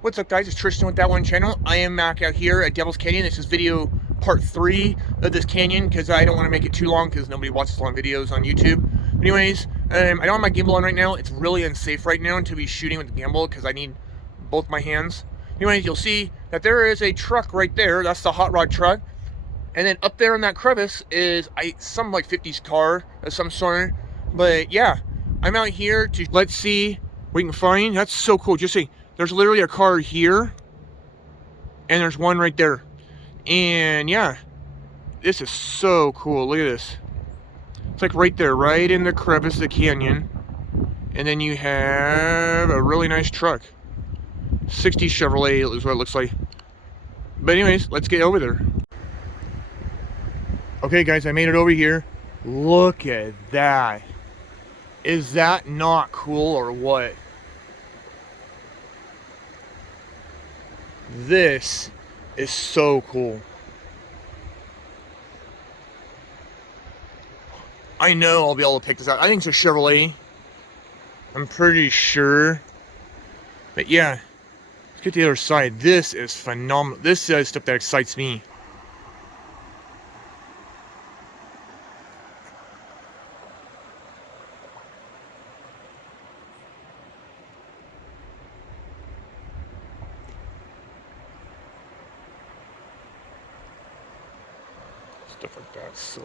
What's up, guys? It's Tristan with That One Channel. I am back out here at Devil's Canyon. This is video part 3 of this canyon because I don't want to make it too long because nobody watches long videos on YouTube. But anyways, I don't have my gimbal on right now. It's really unsafe right now to be shooting with the gimbal because I need both my hands. Anyways, you'll see that there is a truck right there. That's the hot rod truck. And then up there in that crevice is some like 50s car of some sort. But yeah, I'm out here to let's see what we can find. That's so cool. Just see, there's literally a car here, and there's one right there. And yeah, this is so cool. Look at this. It's like right there, right in the crevice of the canyon. And then you have a really nice truck. 60 Chevrolet is what it looks like. But anyways, let's get over there. Okay, guys, I made it over here. Look at that. Is that not cool or what? This is so cool. I know I'll be able to pick this out. I think it's a Chevrolet. I'm pretty sure. But yeah, let's get to the other side. This is phenomenal. This is stuff that excites me. Stuff like that, so...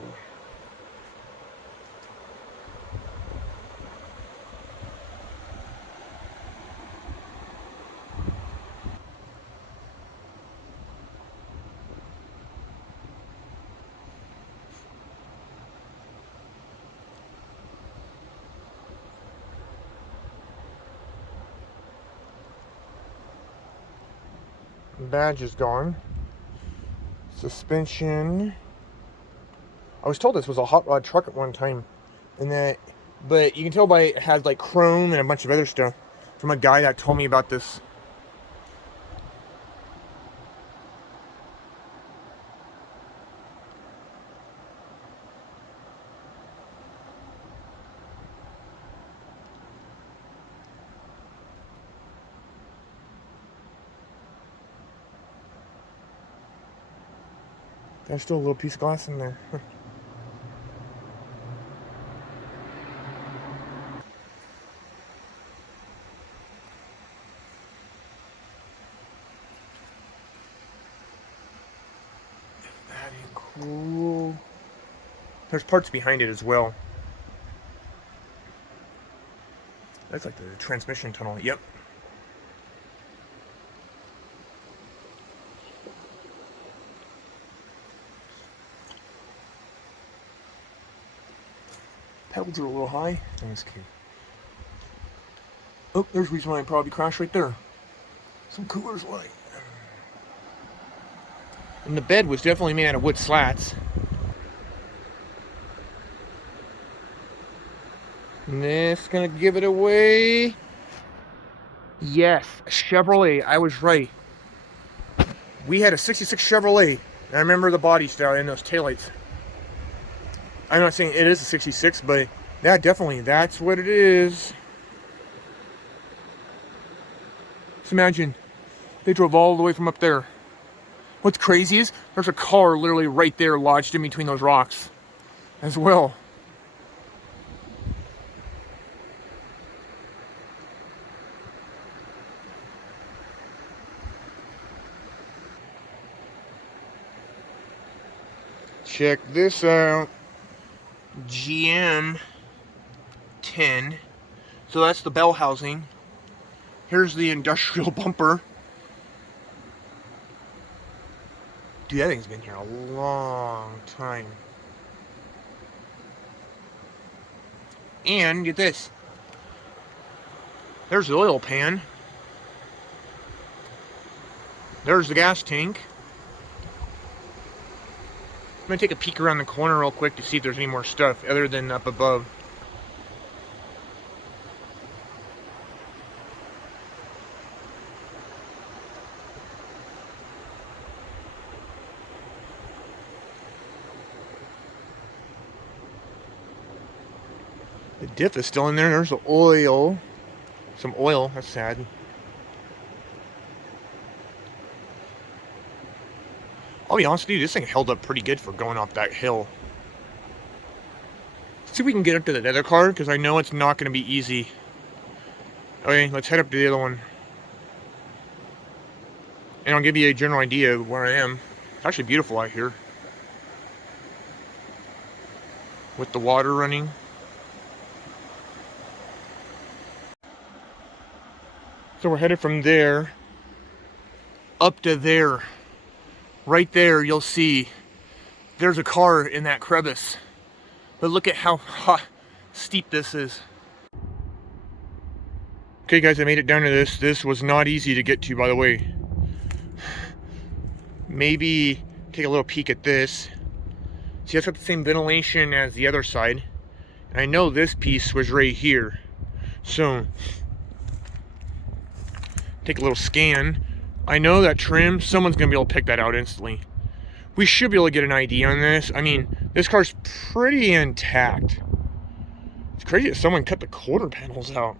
Badge is gone. Suspension. I was told this was a hot rod truck at one time, and that, but you can tell by it has like chrome and a bunch of other stuff from a guy that told me about this. There's still a little piece of glass in there. That is cool. There's parts behind it as well. That's like the transmission tunnel. Yep. Pedals are a little high. That's cute. Oh, there's the reason why I probably crashed right there. Some Coors Light. And the bed was definitely made out of wood slats. And this gonna give it away. Yes, Chevrolet. I was right. We had a 66 Chevrolet. I remember the body style and those taillights. I'm not saying it is a 66, but yeah, definitely, that's what it is. Just imagine, they drove all the way from up there. What's crazy is, there's a car literally right there lodged in between those rocks as well. Check this out. GM 10. So that's the bell housing. Here's the industrial bumper. Dude, that thing's been here a long time. And get this. There's the oil pan. There's the gas tank. I'm gonna take a peek around the corner real quick to see if there's any more stuff other than up above. The diff is still in there. There's the oil. Some oil. That's sad. I'll be honest with you, this thing held up pretty good for going up that hill. Let's see if we can get up to the other car, because I know it's not going to be easy. Okay, let's head up to the other one. And I'll give you a general idea of where I am. It's actually beautiful out here. With the water running. So we're headed from there up to there. Right there you'll see there's a car in that crevice. But look at how steep this is. Okay guys, I made it down to this. This was not easy to get to, by the way. Maybe take a little peek at this. See, that's got the same ventilation as the other side. And I know this piece was right here. So, take a little scan. I know that trim, someone's going to be able to pick that out instantly. We should be able to get an ID on this. I mean, this car's pretty intact. It's crazy that someone cut the quarter panels out.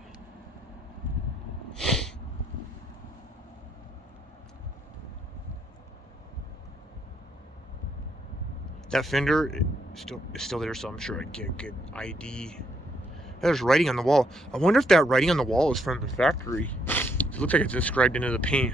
That fender is still there, so I'm sure I get a good ID. There's writing on the wall. I wonder if that writing on the wall is from the factory. It looks like it's inscribed into the paint.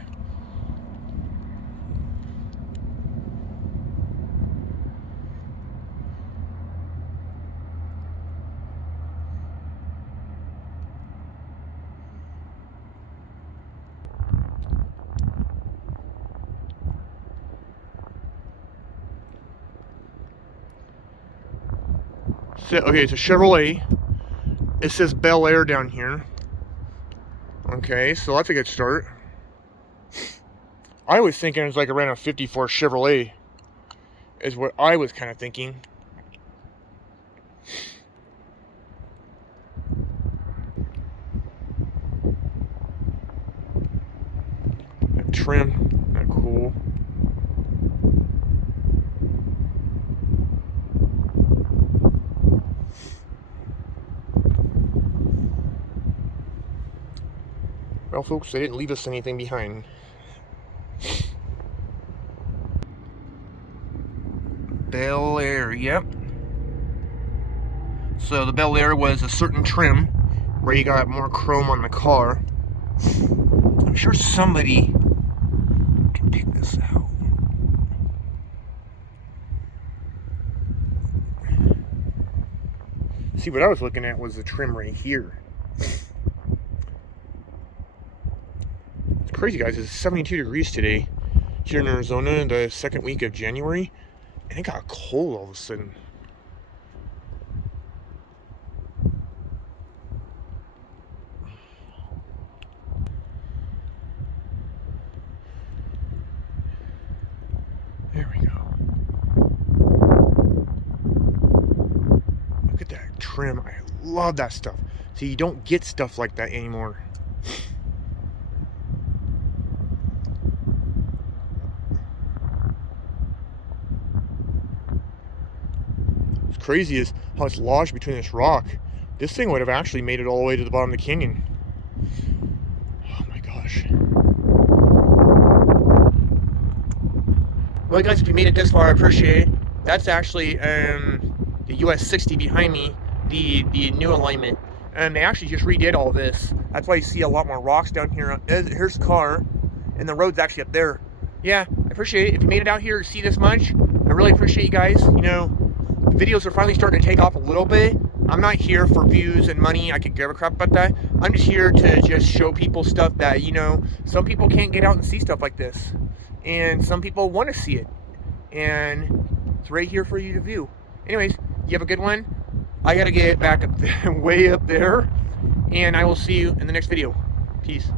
So, okay, it's a Chevrolet. It says Belair down here. Okay, so that's a good start. I was thinking it was like around a 54 Chevrolet is what I was kind of thinking. That trim, not cool. Well, folks, they didn't leave us anything behind. Belair, yep. So the Belair was a certain trim where you got more chrome on the car. I'm sure somebody can pick this out. See, what I was looking at was the trim right here. Crazy, guys. It's 72 degrees today here in Arizona, the second week of January, and it got cold all of a sudden. There we go. Look at that trim. I love that stuff. See, you don't get stuff like that anymore. Crazy is how it's lodged between this rock. This thing would have actually made it all the way to the bottom of the canyon. Oh my gosh. Well guys, if you made it this far, I appreciate it. That's actually the US 60 behind me, the new alignment. And they actually just redid all this. That's why you see a lot more rocks down here. Here's the car, and the road's actually up there. Yeah, I appreciate it. If you made it out here to see this much, I really appreciate you guys. You know, videos are finally starting to take off a little bit. I'm not here for views and money. I could give a crap about that. I'm just here to just show people stuff that, you know, some people can't get out and see stuff like this. And some people want to see it. And it's right here for you to view. Anyways, you have a good one. I got to get back up there, way up there. And I will see you in the next video. Peace.